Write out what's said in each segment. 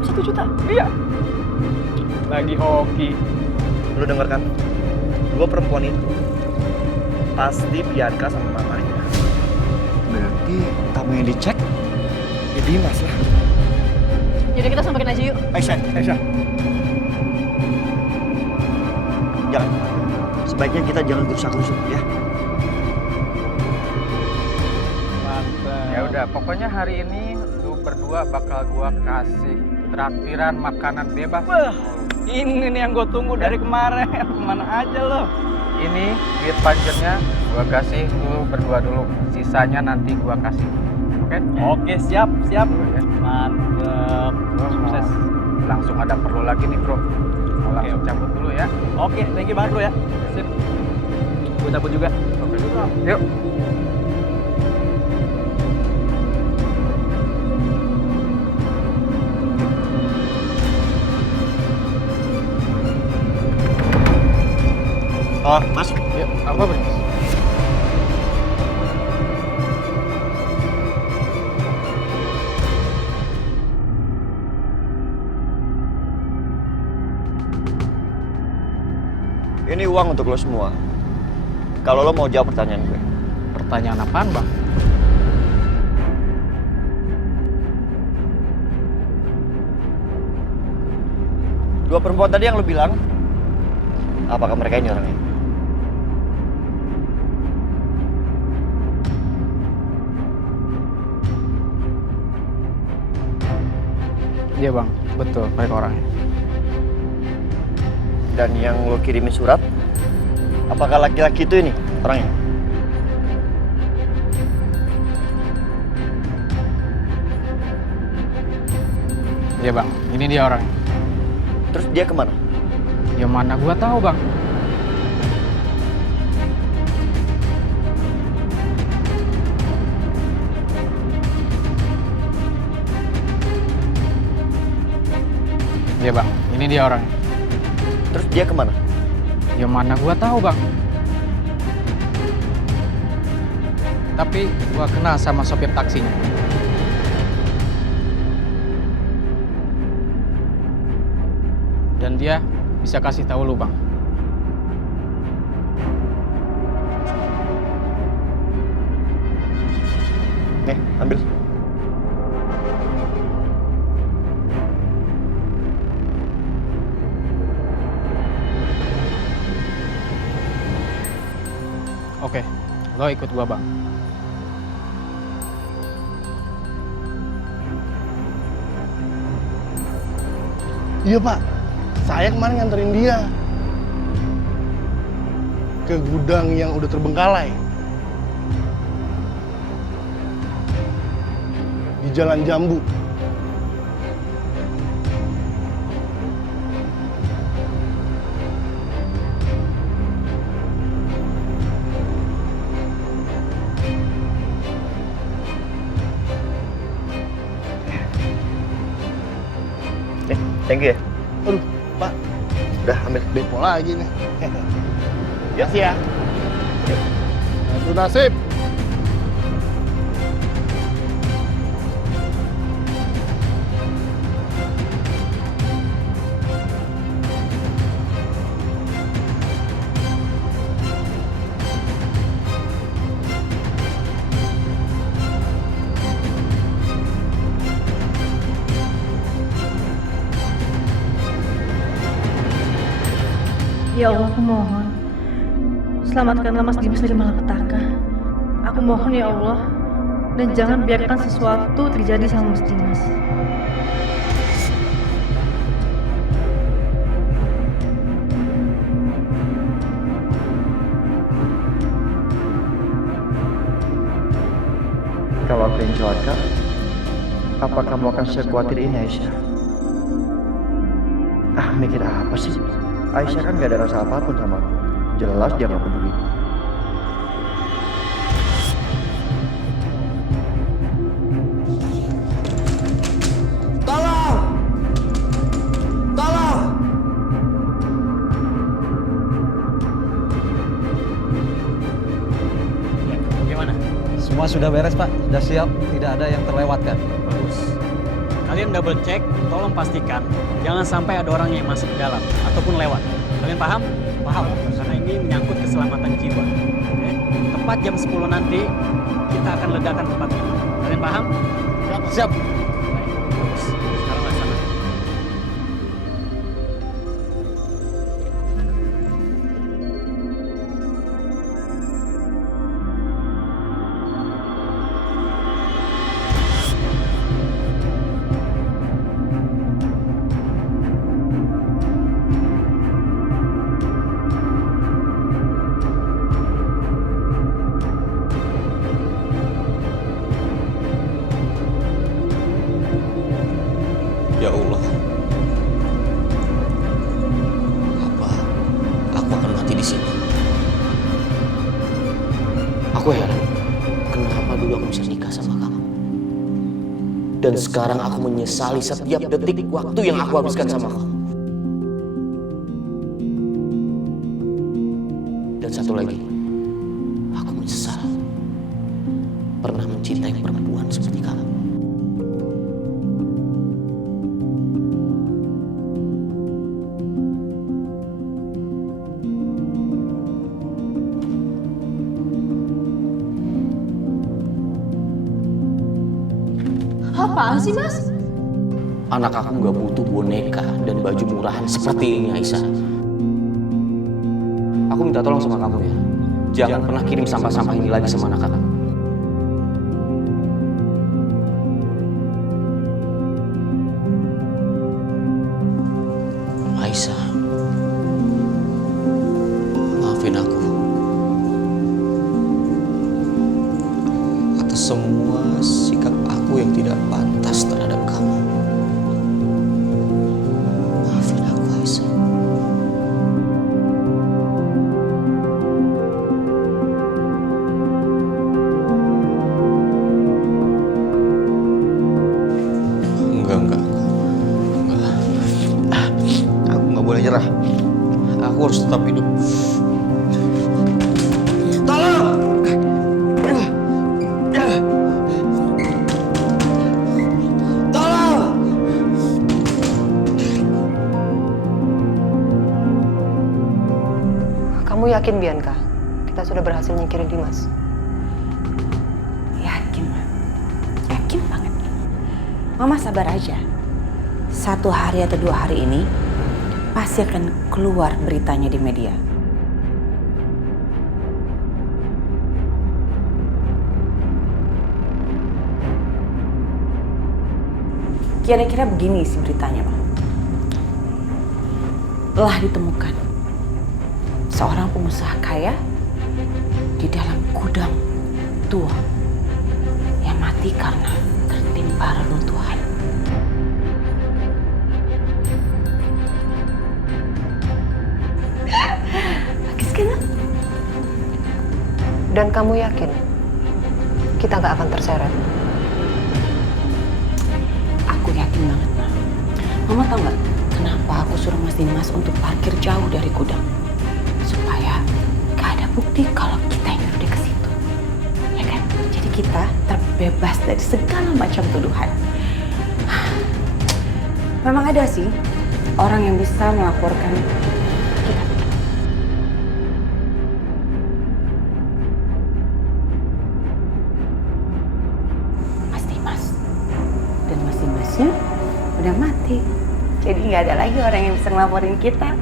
Dapat 1 juta. Iya. Lagi hoki. Lu denger kan? 2 perempuan itu pasti Bianca sama Marina. Berarti tamu yang dicek ya Dimas lah. Jadi kita samperin aja yuk. Aisyah. Jangan. Sebaiknya kita jangan gerusak-gerusuk ya. Mantap. Ya udah, pokoknya hari ini lu berdua bakal gua kasih traktiran makanan bebas. Wah, ini nih yang gue tunggu dari kemarin. Kemana aja lo? Ini duit panjernya gua kasih lu berdua dulu. Sisanya nanti gua kasih. Oke? Oke, siap. Ya. Mantep. Gua mau langsung ada perlu lagi nih, Bro. Mau langsung cabut dulu ya. Oke, thank you banget bro ya. Sip. Gue cabut juga. Oke. Yuk. Oh, Mas. Yuk, apa, Bro? Ini uang untuk lo semua. Kalau lo mau jawab pertanyaan gue. Pertanyaan apaan, Bang? Dua perempuan tadi yang lo bilang, apakah mereka ini orangnya? Iya, Bang. Betul, mereka orangnya. Dan yang lo kirimin surat, apakah laki-laki itu ini orangnya? Iya, Bang. Ini dia orangnya. Terus dia kemana? Ya mana gua tahu, Bang. Iya, Bang. Ini dia orangnya. Terus dia kemana? Ya mana gua tahu, Bang. Tapi gua kenal sama sopir taksinya. Dan dia bisa kasih tahu lu, Bang. Nih, ambil. Oke, lo ikut gua, Bang. Iya Pak, saya kemarin nganterin dia ke gudang yang udah terbengkalai di Jalan Jambu. Thank you ya. Aduh, Pak, Udah, ambil. depo lagi nih. Ya. Makasih ya. Itu nasib. Ya Allah, aku mohon. Selamatkanlah Mas Dimas dari malapetaka. Aku mohon ya Allah. Dan jangan biarkan sesuatu terjadi sama Mas Dimas. Kalau aku yang celaka, apa kamu akan sekuatir ini, Aisyah? Mikir apa sih? Aisyah kan gak ada rasa apapun sama aku. Jelas dia gak peduli. Tolong! Tolong! Gimana? Semua sudah beres, Pak. Sudah siap, tidak ada yang terlewatkan. Bagus. Kalian double check, tolong pastikan jangan sampai ada orang yang masuk ke dalam ataupun lewat. Kalian paham? Paham. Karena ini menyangkut keselamatan jiwa. Oke? Tepat jam 10 nanti kita akan ledakan tempat ini. Kalian paham? Siap. Bagus. Sekarang laksanakan. Ya Allah, apa aku akan mati di sini? Aku heran, kenapa dulu aku bisa nikah sama kamu? Dan sekarang aku menyesali setiap detik waktu yang aku habiskan sama kamu. Dan satu lagi, aku menyesal pernah mencintai perempuan seperti kamu. Apaan sih, Mas? Anak aku gak butuh boneka dan baju murahan seperti ini, Aisyah. Aku minta tolong sama kamu ya. Jangan pernah kirim sampah-sampah ini lagi sama anak aku. Aisyah, maafin aku atas semua sikap aku yang tidak pantas terhadap kamu. Maafin aku, Aisyah. Enggak. Aku nggak boleh nyerah. Aku harus tetap hidup. Kamu yakin, Bianca? Kita sudah berhasil nyingkirin Dimas? Yakin, Ma. Yakin banget. Mama sabar aja. 1 hari atau 2 hari ini pasti akan keluar beritanya di media. Kira-kira begini sih beritanya, Ma. Telah ditemukan seorang pengusaha kaya di dalam gudang tua yang mati karena tertimpa reruntuhan. Bagus kan? Dan kamu yakin kita nggak akan terseret? Aku yakin banget, Ma. Mama tahu nggak kenapa aku suruh Mas Dimas untuk parkir jauh dari gudang? Supaya gak ada bukti kalau kita yang udah ke situ. Ya kan? Jadi kita terbebas dari segala macam tuduhan. Memang ada sih orang yang bisa melaporkan kita. Mas Dimas. Dan Mas Dimasnya udah mati. Jadi nggak ada lagi orang yang bisa ngelaporin kita.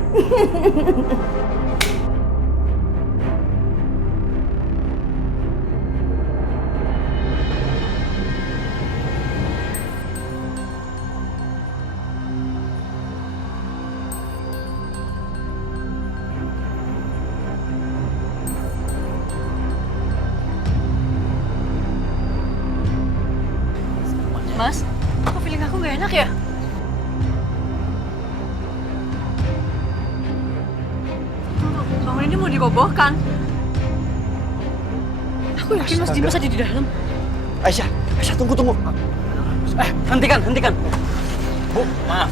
Mas, kok feeling aku gak enak ya? Bangun ini mau dirobohkan. Aku yakin Mas Dimas ada di dalam. Aisyah, tunggu. Hentikan. Bu, maaf.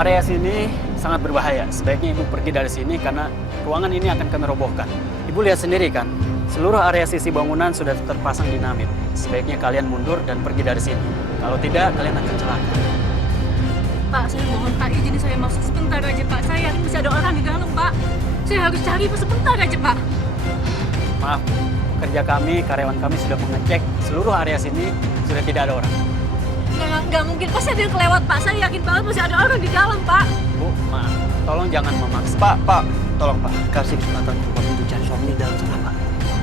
Area sini sangat berbahaya. Sebaiknya Ibu pergi dari sini karena ruangan ini akan kami robohkan. Ibu lihat sendiri kan, seluruh area sisi bangunan sudah terpasang dinamit. Sebaiknya kalian mundur dan pergi dari sini. Kalau tidak, kalian akan celaka. Pak, saya mohon Pak, izin saya masuk sebentar aja Pak. Saya yakin masih ada orang di dalam Pak. Saya harus cari Pak sebentar aja Pak. Maaf, kerja kami, karyawan kami sudah mengecek seluruh area sini sudah tidak ada orang. Nggak mungkin, pasti ada yang kelewat Pak. Saya yakin banget masih ada orang di dalam Pak. Bu, maaf, tolong jangan memaksa. Pak, tolong Pak, kasih kesempatan untuk untuk cari suami di dalam sana Pak.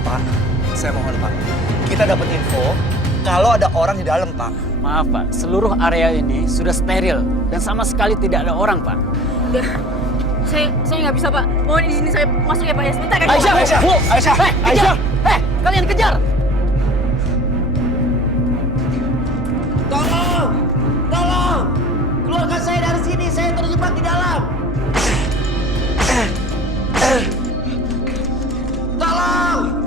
Pak, saya mohon Pak, kita dapat info kalau ada orang di dalam Pak. Maaf Pak, seluruh area ini sudah steril dan sama sekali tidak ada orang Pak. Udah, saya nggak bisa Pak. Mohon izin saya masuk ya Pak ya, sebentar aja. Aisyah, Bu, Aisyah, Aisyah. Kalian kejar! Tolong! Keluarkan saya dari sini, saya terjebak di dalam. Tolong!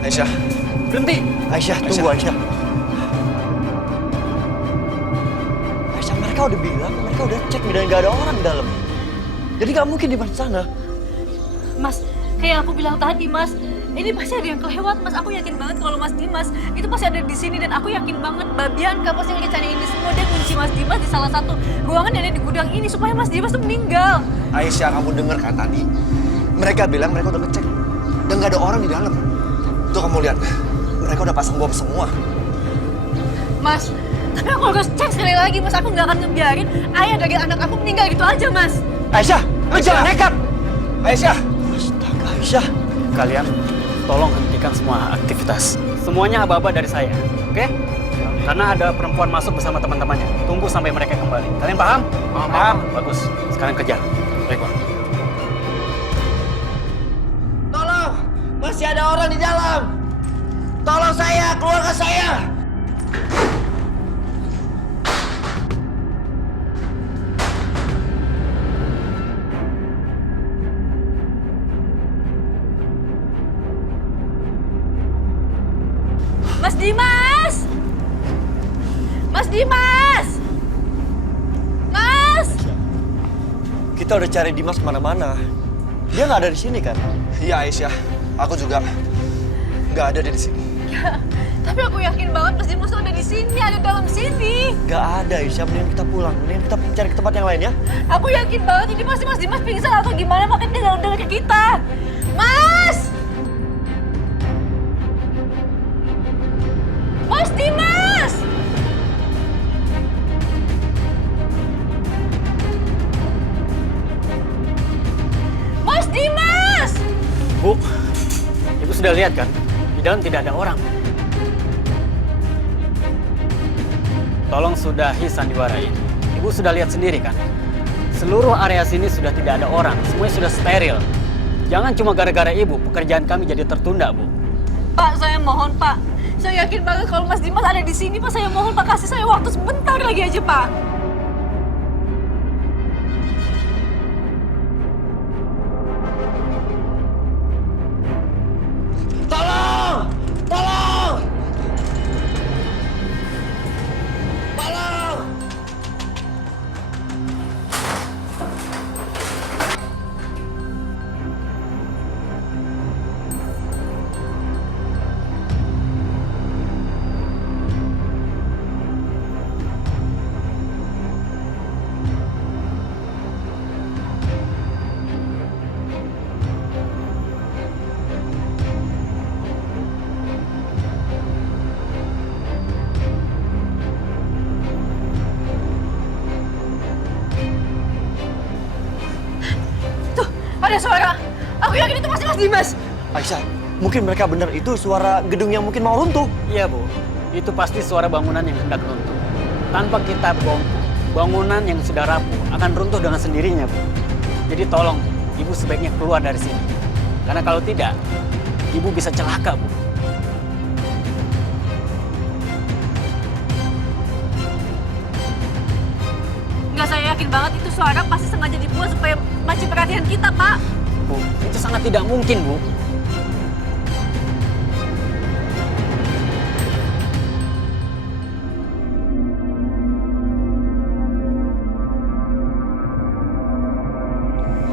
Aisyah, Berhenti! Aisyah, tunggu Aisyah. Aisyah, mereka udah bilang, mereka udah cek dan nggak ada orang di dalam. Jadi nggak mungkin di sana. Mas, kayak aku bilang tadi Mas, ini pasti ada yang kelewat Mas. Aku yakin banget kalau Mas Dimas itu pasti ada di sini dan aku yakin banget Mbak Bianca pasti ngerencana ini semua. Dia kunci Mas Dimas di salah satu ruangan yang ada di gudang ini supaya Mas Dimas tuh meninggal. Aisyah, kamu dengar kan tadi? Mereka bilang mereka udah ngecek dan nggak ada orang di dalam. Tuh kamu lihat, mereka udah pasang bom semua. Mas, tapi aku harus cek sekali lagi Mas. Aku nggak akan ngebiarin ayah dari anak aku meninggal gitu aja Mas. Aisyah, jangan nekat. Aisyah, astaga Aisyah. Kalian tolong hentikan semua aktivitas. Semuanya aba-aba dari saya, oke? Karena ada perempuan masuk bersama teman-temannya. Tunggu sampai mereka kembali. Kalian paham? Paham. Bagus. Sekarang kejar. Baik, Pak. Tolong! Masih ada orang di dalam! Tolong saya, keluarga saya! Mas Dimas! Mas Dimas! Mas! Kita udah cari Dimas kemana-mana. Dia nggak ada di sini kan? Iya Aisyah, aku juga nggak ada di sini. Ya, tapi aku yakin banget Mas Dimas tuh ada di sini, ada dalam sini. Nggak ada Aisyah, mending kita pulang. Mending kita cari ke tempat yang lain ya. Aku yakin banget ini pasti Mas Dimas pingsan atau gimana, makanya dia udah ke kita. Mas! Mas Dimas! Mas Dimas! Bu, Ibu sudah lihat kan? Di dalam tidak ada orang. Tolong sudahi sandiwara ini. Ibu sudah lihat sendiri kan? Seluruh area sini sudah tidak ada orang. Semuanya sudah steril. Jangan cuma gara-gara Ibu, pekerjaan kami jadi tertunda, Bu. Pak, saya mohon Pak. Saya yakin banget kalau Mas Dimas ada di sini, Pak. Saya mohon Pak, kasih saya waktu sebentar lagi aja, Pak. Tolong! Tolong! Tolong! Tuh, ada suara. Aku yakin itu pasti Mas Dimas. Aisyah, mungkin mereka benar itu suara gedung yang mungkin mau runtuh. Iya, Bu. Itu pasti suara bangunan yang hendak runtuh. Tanpa kita bongkar, bangunan yang sudah rapuh akan runtuh dengan sendirinya, Bu. Jadi tolong, Ibu sebaiknya keluar dari sini. Karena kalau tidak, Ibu bisa celaka, Bu. yakin banget itu suara pasti sengaja dibuat supaya mancing perhatian kita, Pak. Bu, itu sangat tidak mungkin, Bu.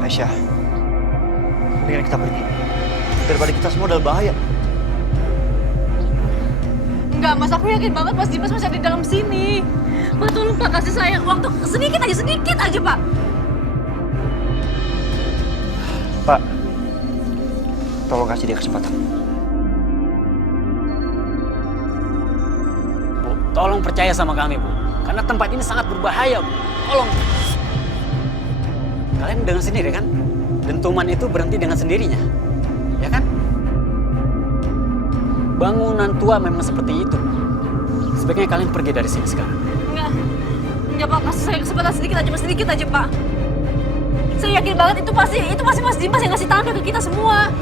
Aisyah, mendingan kita pergi. Daripada kita semua dalam bahaya. Enggak, Mas, aku yakin banget Mas Dimas masih ada di dalam sini. Pak, tolong Pak, kasih saya waktu sedikit aja, Pak. Pak, tolong kasih dia kesempatan. Bu, tolong percaya sama kami, Bu. Karena tempat ini sangat berbahaya, Bu. Tolong. Kalian dengar sendiri kan? Dentuman itu berhenti dengan sendirinya. Ya kan? Bangunan tua memang seperti itu. Sebaiknya kalian pergi dari sini sekarang. Enggak Pak, kasih saya kesempatan sedikit aja Pak. Saya yakin banget itu pasti Mas Dimas yang ngasih tanda ke kita semua.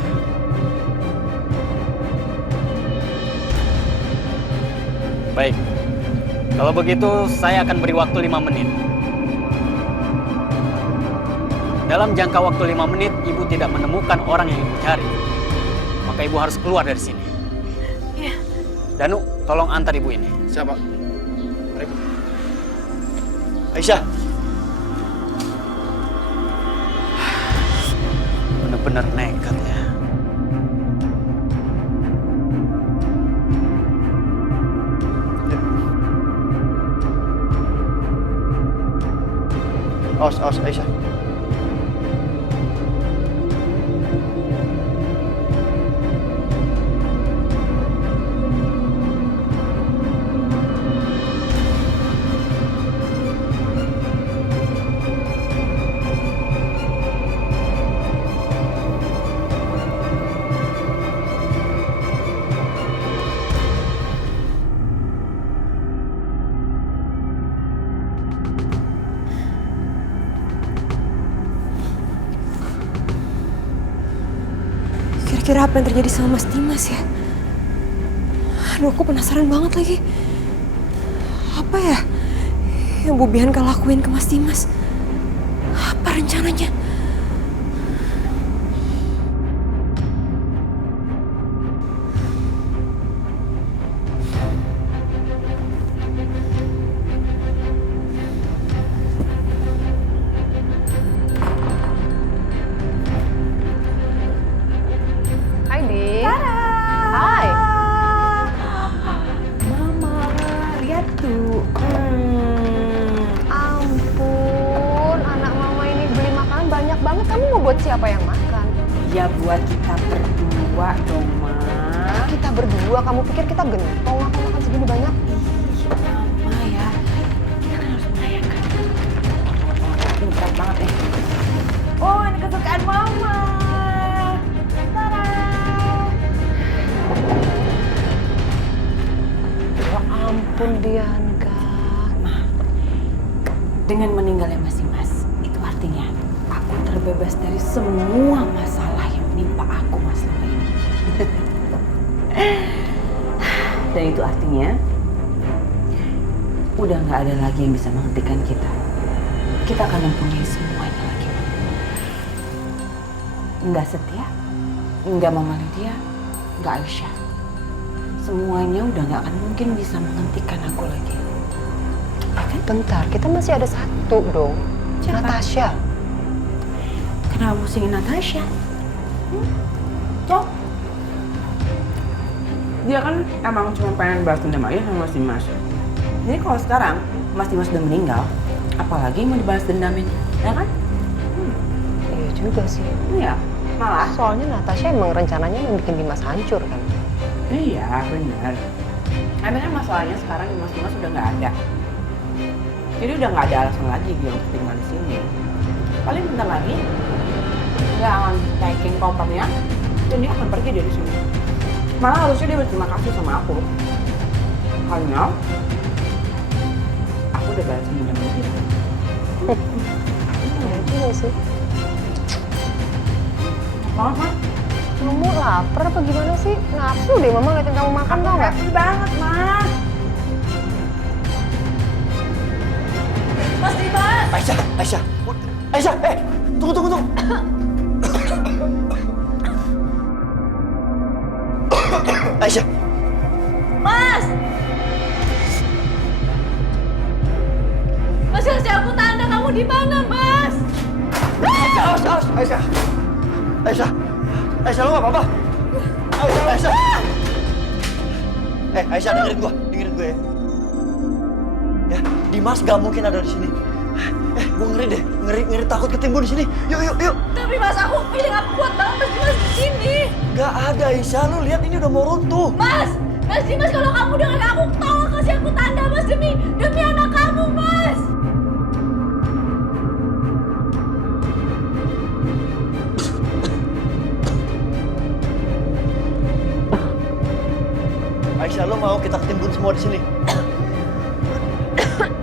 Baik, kalau begitu saya akan beri waktu 5 menit. Dalam jangka waktu 5 menit, Ibu tidak menemukan orang yang Ibu cari. Maka Ibu harus keluar dari sini. Iya. Danu, tolong antar Ibu ini. Siapa? Aisyah, Benar-benar nekat ya. awas Aisyah. Kira-kira apa yang terjadi sama Mas Dimas ya? Aduh, aku penasaran banget lagi. Apa ya yang Bu Bianca lakuin ke Mas Dimas? Apa rencananya? Buat siapa yang makan? Ya buat kita berdua dong, Ma. Kita berdua? Kamu pikir kita gentong apa makan segini banyak? Mama ya, kita kan harus merayakan. Ini berat banget nih. Oh, ini kesukaan Mama. Tada! Ya ampun, Bianca. Ma, dengan meninggalnya Mas Dimas, itu artinya aku terbebas dari semua masalah yang menimpa aku masalah ini. Dan itu artinya udah nggak ada lagi yang bisa menghentikan kita. Kita akan mempunyai semuanya lagi. Nggak Setia, nggak Mama Lydia, nggak Aisyah. Semuanya udah nggak akan mungkin bisa menghentikan aku lagi. Ya kan? Bentar, kita masih ada satu dong. Siapa? Natasha. Kenapa pusingin Natasha? Cok? Dia kan emang cuma pengen balas dendam aja sama Mas Dimas. Jadi kalau sekarang Mas Dimas udah meninggal, apalagi mau dibalas dendamin, ya kan? Iya juga sih. Iya, malah. Soalnya Natasha emang rencananya mau bikin Dimas hancur kan? Iya, benar. Emangnya masalahnya sekarang Mas Dimas udah nggak ada. Jadi udah nggak ada alasan lagi dia untuk tinggal di sini. Paling bentar lagi dia akan taking kopernya dan dia akan pergi dari sini. Malah harusnya dia berterima kasih sama aku. Karena aku udah balas dendam dia. Iya juga sih. Mama, Kamu lapar apa gimana sih? Nafsu deh Mama ngeliatin kamu makan tau nggak? happy banget, Ma. Mas Dimas! Aisyah, tunggu. Aisyah. Mas! Mas kasih aku tanda kamu di mana, Mas? Awas, Aisyah, lo gak apa-apa? Aisyah. Aisyah, dengerin gue ya. Ya, Dimas gak mungkin ada di sini. Gue ngeri deh, ngeri takut ketimbun di sini. Yuk. Tapi Mas, aku feeling aku kuat banget Mas Dimas di sini. Gak ada, Aisyah. Lu lihat ini udah mau runtuh. Mas Dimas, kalau kamu dengar aku, tolong kasih aku tanda, Mas, demi anak kamu, Mas. Aisyah, lo mau kita ketimbun semua di sini?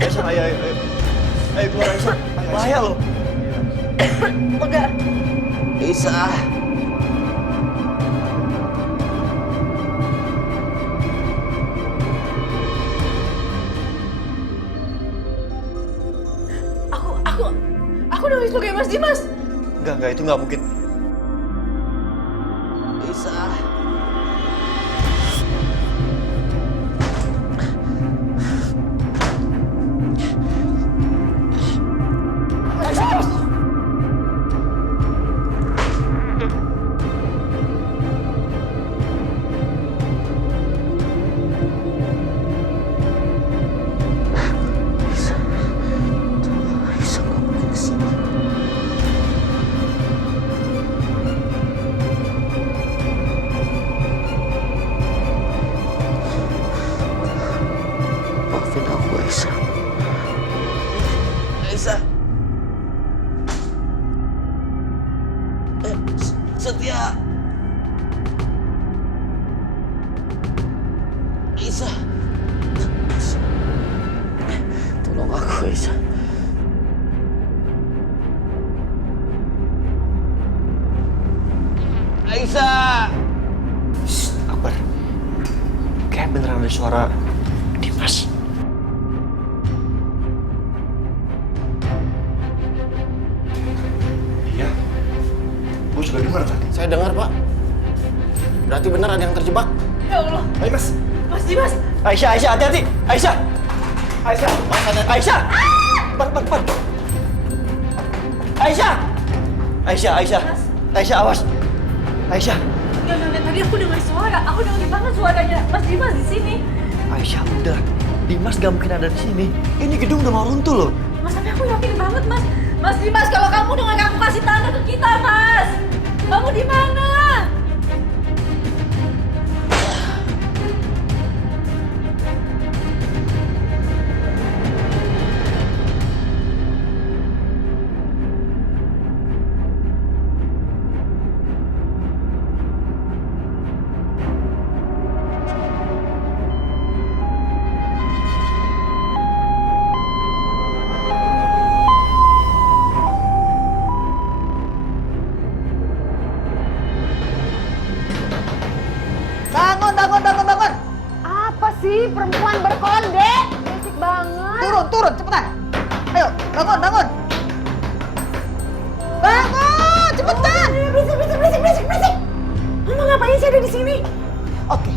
Aisyah, ayo. Ayo keluar, Aisyah. Bahaya lo. Pegang. Aisyah. Aku udah sebagai Mas Dimas. Enggak, itu nggak mungkin. Aisyah. Maafin aku, Aisyah. Aisyah. Setia. Aisyah. Tolong aku, Aisyah. Aisyah. Akbar. Kayak beneran ada suara Dimas. Iya. Gue juga dengar tadi. Saya dengar, Pak. Berarti benar ada yang terjebak. Ya Allah. Ayo, Mas. Mas Dimas. Aisyah, hati-hati. Aisyah. Bar. Aisyah, awas. Aisyah. Enggak, tadi aku dengar suara. Aku dengar banget suaranya Mas Dimas di sini. Aisyah, udah. Dimas gak mungkin ada di sini. Ini gedung udah mau runtuh loh. Mas, tapi aku yakin banget, Mas. Mas Dimas, kalau kamu dengar aku kasih tanda ke kita, Mas. Kamu di mana? Bangun. Apa sih perempuan berkonde? Berisik banget. Turun, cepetan. Ayo, bangun. Bangun, cepetan. Berisik. Mama ngapain sih ada di sini? Oke,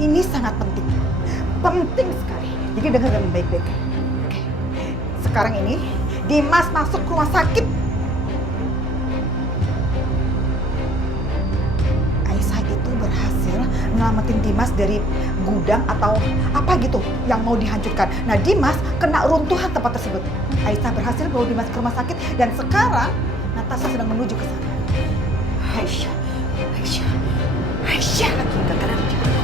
ini sangat penting. Penting sekali. Jadi dengar dengan baik-baik. Oke. Sekarang ini, Dimas masuk rumah sakit. Aisyah itu berhasil nyelamatin Dimas dari gudang atau apa gitu yang mau dihancurkan. Nah, Dimas kena runtuhan tempat tersebut. Aisyah berhasil bawa Dimas ke rumah sakit dan sekarang Natasha sedang menuju ke sana. Aisyah lagi nggak kena rencana.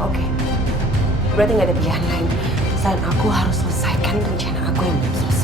Oke. Berarti nggak ada pilihan lain. Selain aku harus selesaikan rencana aku yang belum selesai.